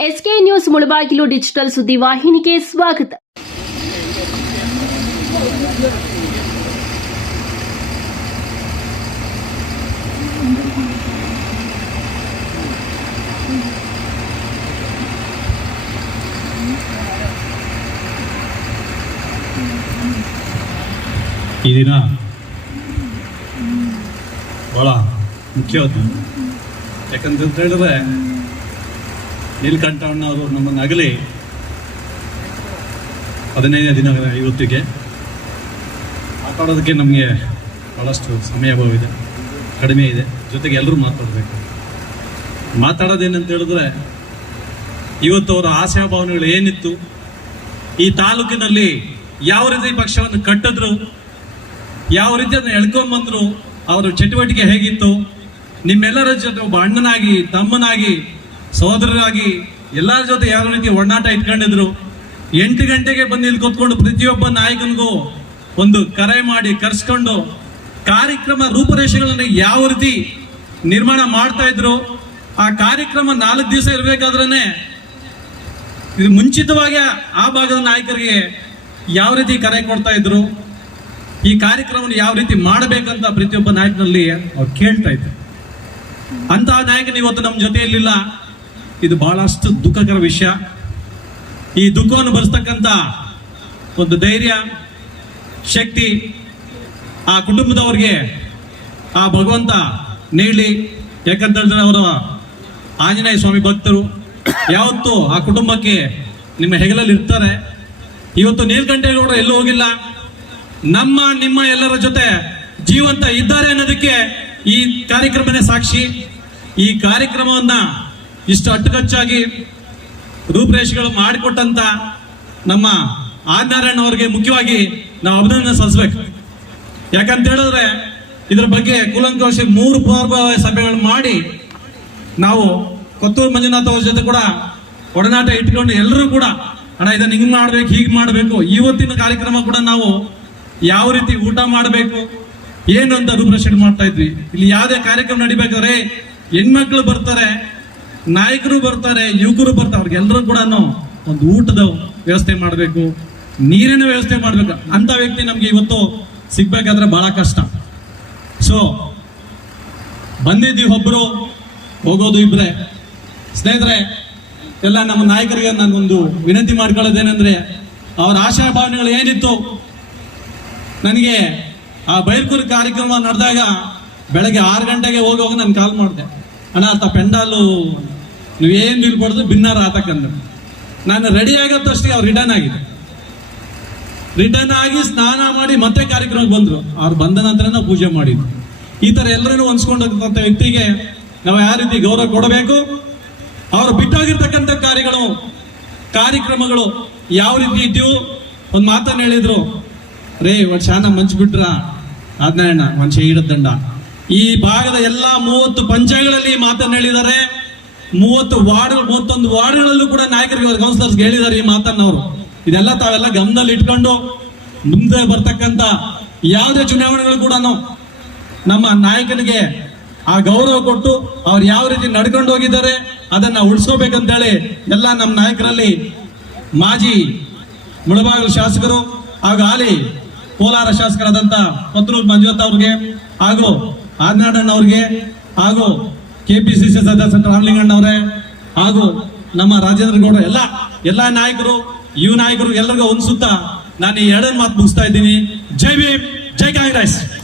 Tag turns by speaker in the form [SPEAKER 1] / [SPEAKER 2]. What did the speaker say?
[SPEAKER 1] S K news Mulbagal digital ಸುದ್ದಿ ವಾಹಿನಿಗೆ ಸ್ವಾಗತ
[SPEAKER 2] ಈ ದಿನ ಬಹಳ ಮುಖ್ಯವಾದ್ದು ಯಾಕಂತ ಹೇಳಿದ್ರೆ ನೀಲಕಂಠಣ್ಣ ಅವರು ನಮ್ಮನ್ನು ಅಗಲಿ ಹದಿನೈದನೇ ದಿನ ಇವತ್ತಿಗೆ ಮಾತಾಡೋದಕ್ಕೆ ನಮಗೆ ಭಾಳಷ್ಟು ಸಮಯ ಕಡಿಮೆ ಇದೆ. ಜೊತೆಗೆ ಎಲ್ಲರೂ ಮಾತಾಡಬೇಕು. ಮಾತಾಡೋದೇನಂತ ಹೇಳಿದ್ರೆ ಇವತ್ತು ಅವರ ಆಶಯ ಭಾವನೆಗಳು ಏನಿತ್ತು? ಈ ತಾಲೂಕಿನಲ್ಲಿ ಯಾವ ರೀತಿ ಪಕ್ಷವನ್ನು ಕಟ್ಟಿದ್ರು? ಯಾವ ರೀತಿ ಅದನ್ನು ಎಳ್ಕೊಂಬಂದ್ರು ಅವರ ಚಟುವಟಿಕೆ ಹೇಗಿತ್ತು? ನಿಮ್ಮೆಲ್ಲರ ಜೊತೆ ಒಬ್ಬ ಅಣ್ಣನಾಗಿ, ತಮ್ಮನಾಗಿ ಸಹೋದರರಾಗಿ ಎಲ್ಲರ ಜೊತೆ ಯಾವ ರೀತಿ ಒಡನಾಟ ಇಟ್ಕೊಂಡಿದ್ರು? ಎಂಟು ಗಂಟೆಗೆ ಬಂದು ಇಲ್ಲಿ ಕೂತ್ಕೊಂಡು ಪ್ರತಿಯೊಬ್ಬ ನಾಯಕನಿಗೂ ಒಂದು ಕರೆ ಮಾಡಿ, ಕರೆಸ್ಕೊಂಡು ಕಾರ್ಯಕ್ರಮ ರೂಪರೇಷೆಗಳನ್ನು ಯಾವ ರೀತಿ ನಿರ್ಮಾಣ ಮಾಡ್ತಾ ಇದ್ರು? ಆ ಕಾರ್ಯಕ್ರಮ ನಾಲ್ಕು ದಿವಸ ಇರಬೇಕಾದ್ರೆ ಇದು ಮುಂಚಿತವಾಗಿ ಆ ಭಾಗದ ನಾಯಕರಿಗೆ ಯಾವ ರೀತಿ ಕರೆ ಕೊಡ್ತಾ ಇದ್ರು? ಈ ಕಾರ್ಯಕ್ರಮವನ್ನು ಯಾವ ರೀತಿ ಮಾಡಬೇಕಂತ ಪ್ರತಿಯೊಬ್ಬ ನಾಯಕನಲ್ಲಿ ಅವ್ರು ಕೇಳ್ತಾ ಇದ್ರು. ಅಂತಹ ನಾಯಕನ ಇವತ್ತು ನಮ್ಮ ಜೊತೆಯಲ್ಲಿಲ್ಲ ಇದು ಬಹಳಷ್ಟು ದುಃಖಕರ ವಿಷಯ. ಈ ದುಃಖವನ್ನು ಭರಿಸ್ತಕ್ಕಂಥ ಒಂದು ಧೈರ್ಯ, ಶಕ್ತಿ ಆ ಕುಟುಂಬದವ್ರಿಗೆ, ಆ ಭಗವಂತ ನೀಡಲಿ. ಯಾಕಂತಂದ್ರೆ ಅವರ ಆಂಜನೇಯ ಸ್ವಾಮಿ ಭಕ್ತರು. ಯಾವತ್ತು ಆ ಕುಟುಂಬಕ್ಕೆ ನಿಮ್ಮ ಹೆಗಲಲ್ಲಿ ಇರ್ತಾರೆ. ಇವತ್ತು ನೀಲಕಂಠೇಗೌಡರು ಎಲ್ಲೂ ಹೋಗಿಲ್ಲ. ನಮ್ಮ, ನಿಮ್ಮ ಎಲ್ಲರ ಜೊತೆ ಜೀವಂತ ಇದ್ದಾರೆ ಅನ್ನೋದಕ್ಕೆ ಈ ಕಾರ್ಯಕ್ರಮನೇ ಸಾಕ್ಷಿ. ಈ ಕಾರ್ಯಕ್ರಮವನ್ನ ಇಷ್ಟು ಅಟ್ಟುಕಚ್ಚಾಗಿ ರೂಪರೇಷೆಗಳು ಮಾಡಿಕೊಟ್ಟಂತ ನಮ್ಮ ಆದಿನಾರಾಯಣ ಅವರಿಗೆ ಮುಖ್ಯವಾಗಿ ನಾವು ಅಭಿನಂದನೆ ಸಲ್ಲಿಸ್ಬೇಕು. ಯಾಕಂತ ಹೇಳಿದ್ರೆ ಇದ್ರ ಬಗ್ಗೆ ಕೂಲಂಕೋಶ ಮೂರು ಪೂರ್ವ ಸಭೆಗಳು ಮಾಡಿ ನಾವು ಕೊತ್ತೂರು ಮಂಜುನಾಥ್ ಅವ್ರ ಜೊತೆ ಕೂಡ ಒಡನಾಟ ಇಟ್ಕೊಂಡು ಎಲ್ಲರೂ ಕೂಡ, ಅಣ್ಣ, ಇದನ್ನ ಹಿಂಗ್ ಮಾಡ್ಬೇಕು, ಹೀಗೆ ಮಾಡಬೇಕು, ಇವತ್ತಿನ ಕಾರ್ಯಕ್ರಮ ಕೂಡ ನಾವು ಯಾವ ರೀತಿ ಊಟ ಮಾಡಬೇಕು, ಏನು ಅಂತ ರೂಪರೇಷಣೆ ಮಾಡ್ತಾ ಇದ್ವಿ. ಇಲ್ಲಿ ಯಾವುದೇ ಕಾರ್ಯಕ್ರಮ ನಡಿಬೇಕಾದ್ರೆ ಹೆಣ್ಮಕ್ಳು ಬರ್ತಾರೆ ನಾಯಕರು ಬರ್ತಾರೆ, ಯುವಕರು ಬರ್ತಾರೆ ಅವ್ರಿಗೆಲ್ಲರೂ ಕೂಡ ಒಂದು ಊಟದ ವ್ಯವಸ್ಥೆ ಮಾಡಬೇಕು, ನೀರಿನ ವ್ಯವಸ್ಥೆ ಮಾಡಬೇಕು. ಅಂತ ವ್ಯಕ್ತಿ ನಮ್ಗೆ ಇವತ್ತು ಸಿಗ್ಬೇಕಾದ್ರೆ ಬಹಳ ಕಷ್ಟ. ಸೊ ಬಂದಿದ್ದೀವಿ ಒಬ್ರು, ಹೋಗೋದು ಇಬ್ರೆ. ಸ್ನೇಹಿತರೆ, ಎಲ್ಲ ನಮ್ಮ ನಾಯಕರಿಗೆ ನಾನೊಂದು ವಿನಂತಿ ಮಾಡ್ಕೊಳ್ಳೋದೇನೆಂದ್ರೆ, ಅವರ ಆಶಾ ಭಾವನೆಗಳು ಏನಿತ್ತು? ನನಗೆ ಆ ಬೈರ್ಕೂರು ಕಾರ್ಯಕ್ರಮ ನಡೆದಾಗ ಬೆಳಗ್ಗೆ ಆರು ಗಂಟೆಗೆ ಹೋಗುವಾಗ ಹೋಗಿ ನಾನು ಕಾಲ್ ಮಾಡಿದೆ. ಅಣ್ಣ, ಅಂತ ಪೆಂಡಾಲು ನೀವೇನು ನಿಲ್ಬಾರ್ದು ಭಿನ್ನಾರ ಆತಕ್ಕಂತ ನಾನು ರೆಡಿ ಆಗತ್ತಷ್ಟೇ ಅವ್ರು ರಿಟರ್ನ್ ಆಗಿದೆ ರಿಟರ್ನ್ ಆಗಿ ಸ್ನಾನ ಮಾಡಿ ಮತ್ತೆ ಕಾರ್ಯಕ್ರಮಕ್ಕೆ ಬಂದರು. ಅವ್ರು ಬಂದ ನಂತರ ಪೂಜೆ ಮಾಡಿದ್ವಿ. ಈ ಥರ ಎಲ್ಲರನ್ನು ಹೊಂದ್ಕೊಂಡಂತ ವ್ಯಕ್ತಿಗೆ ನಾವು ಯಾವ ರೀತಿ ಗೌರವ ಕೊಡಬೇಕು? ಅವರು ಬಿಟ್ಟೋಗಿರ್ತಕ್ಕಂಥ ಕಾರ್ಯಗಳು, ಕಾರ್ಯಕ್ರಮಗಳು ಯಾವ ರೀತಿ ಇದ್ದೀವು ಒಂದು ಮಾತನ್ನ ಹೇಳಿದ್ರು. ರೇ ಇವತ್ತು ಶಾನ ಮಂಚ್ಬಿಟ್ರ? ಬಿಟ್ರ ಆದ್ನಾರಾಯಣ ಮನುಷ್ಯ ದಂಡ. ಈ ಭಾಗದ ಎಲ್ಲಾ ಮೂವತ್ತು ಪಂಚಾಯಗಳಲ್ಲಿ ಮಾತನ್ನ ಹೇಳಿದ್ದಾರೆ. ಮೂವತ್ತು ವಾರ್ಡ್ ಮೂವತ್ತೊಂದು ವಾರ್ಡ್ಗಳಲ್ಲೂ ಕೂಡ ನಾಯಕರಿಗೆ ಕೌನ್ಸಿಲರ್ಸ್ ಹೇಳಿದ್ದಾರೆ ಈ ಮಾತನ್ನ ಅವರು. ಇದೆಲ್ಲ ತಾವೆಲ್ಲ ಗಮನದಲ್ಲಿ ಇಟ್ಕೊಂಡು ಮುಂದೆ ಬರ್ತಕ್ಕಂತ ಯಾವುದೇ ಚುನಾವಣೆಗಳು ಕೂಡ ನಮ್ಮ ನಾಯಕನಿಗೆ ಆ ಗೌರವ ಕೊಟ್ಟು ಅವ್ರು ಯಾವ ರೀತಿ ನಡ್ಕೊಂಡು ಹೋಗಿದ್ದಾರೆ ಅದನ್ನ ಉಳಿಸ್ಕೋಬೇಕಂತೇಳಿ ಎಲ್ಲ ನಮ್ಮ ನಾಯಕರಲ್ಲಿ ಮಾಜಿ ಮುಳಬಾಗಿಲು ಶಾಸಕರು ಹಾಗೂ ಆಲಿ ಕೋಲಾರ ಶಾಸಕರಾದಂತ ಪತ್ರೂರು ಮಂಜುನಾಥ್ ಅವ್ರಿಗೆ ಹಾಗೂ ಆರ್ನಾಡಣ್ಣ ಅವ್ರಿಗೆ ಹಾಗೂ ಕೆಪಿಸಿಸಿ ಸದಸ್ಯ ರಾಮಲಿಂಗಣ್ಣ ಅವರೇ ಹಾಗೂ ನಮ್ಮ ರಾಜೇಂದ್ರ ಗೌಡ, ಎಲ್ಲ ಎಲ್ಲ ನಾಯಕರು, ಯುವ ನಾಯಕರು ಎಲ್ಲರಿಗೂ ಹೊಂದಿಸುತ್ತಾ ನಾನು ಈ ಎರಡನೇ ಮಾತು ಮುಗಿಸ್ತಾ ಇದ್ದೀನಿ. ಜೈ ಭೀಮ್, ಜೈ ಕಾಂಗ್ರೆಸ್.